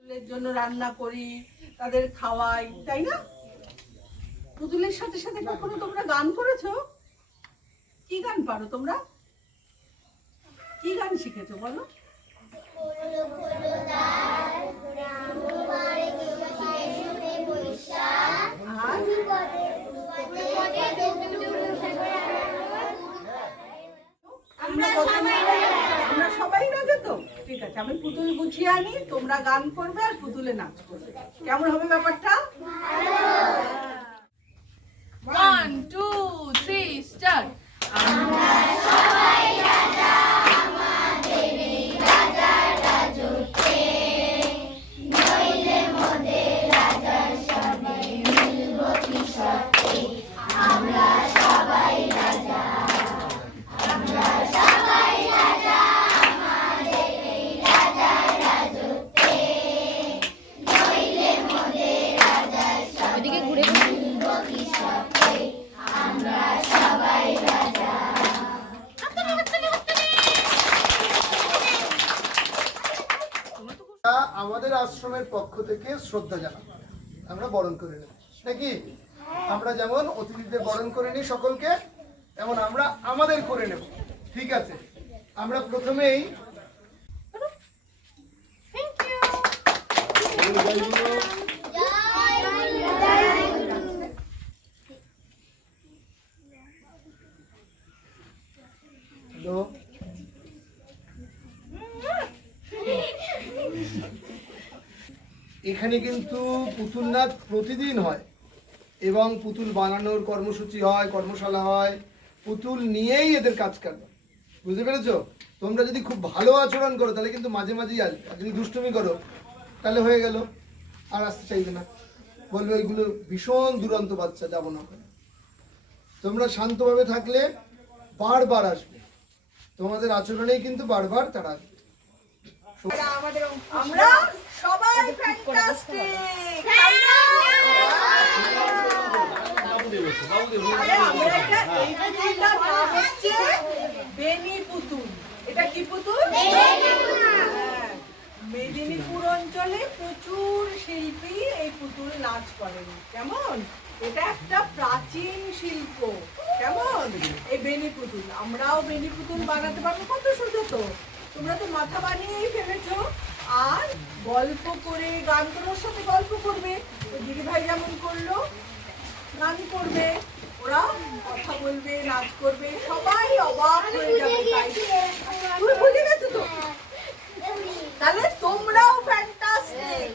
পুতুলের জন্য রান্না করি, তাদের খাওয়াই, তাই না? পুতুলের সাথে সাথে কখনো তোমরা গান করেছো? কি গান পারো তোমরা? কি গান শিখেছো বলো? আমরা সবাই রাজি তো? ঠিক আছে, আমি পুতুল গুছিয়ে আনি, তোমরা গান করবে আর পুতুলে নাচ করবে। কেমন হবে ব্যাপারটা? 1 2 3 স্টার্ট। আমরা সবাই রাজা, আমাদের এই রাজার রাজত্বে, নইলে মোদের রাজার সবে মিলব কি সত্যি। আমরা সবাই রাজা, আমরা সবাই রাজা, আমাদের এই রাজার রাজত্বে, নইলে মোদের রাজার সবে মিলব কি সত্যি। আমরা সবাই রাজা। আমাদের আশ্রমের পক্ষ থেকে শ্রদ্ধা জানাবো, আমরা বরণ করে নেব নাকি? আমরা যেমন অতিথিদের বরণ করে নিই সকলকে, তেমন আমরা আমাদের করে নেব। ঠিক আছে, আমরা প্রথমেই এখানে কিন্তু পুতুল নাচ প্রতিদিন হয় এবং পুতুল বানানোর কর্মসূচি হয়, কর্মশালা হয়, পুতুল নিয়েই এদের কাজ কারবার। বুঝতে পেরেছো? তোমরা যদি খুব ভালো আচরণ করো তাহলে কিন্তু মাঝে মাঝেই আসবে, আর যদি দুষ্টুমি করো তাহলে হয়ে গেল, আর আসতে চাইবে না, বলবে ওইগুলো ভীষণ দুরন্ত বাচ্চা, যাবো না। তোমরা শান্তভাবে থাকলে বারবার আসবে, তোমাদের আচরণেই কিন্তু বারবার তারা আসবে। আমরা সবাই ফ্যান্টাস্টিক। বেনি পুতুল। এটা কি পুতুল? মেদিনীপুর অঞ্চলে প্রচুর শিল্পী এই পুতুল নাচ করেন। কেমন? এটা একটা প্রাচীন শিল্প। কেমন? এই বেনি পুতুল, আমরাও বেনি পুতুল বানাতে পারবো। কত সুন্দর তো! তোমরা তো মাথা বানিয়েই ফেলেছো। আর গল্প করে, গান করার সাথে গল্প করবে। দিদি ভাই যেমন করলো, গান করবে, ওরা কথা বলবে, নাচ করবে, সবাই অবাক হয়ে যাবে। তাই তুমি ভুলে গেছো তো? তাহলে তোমরাও ফ্যান্টাস্টিক।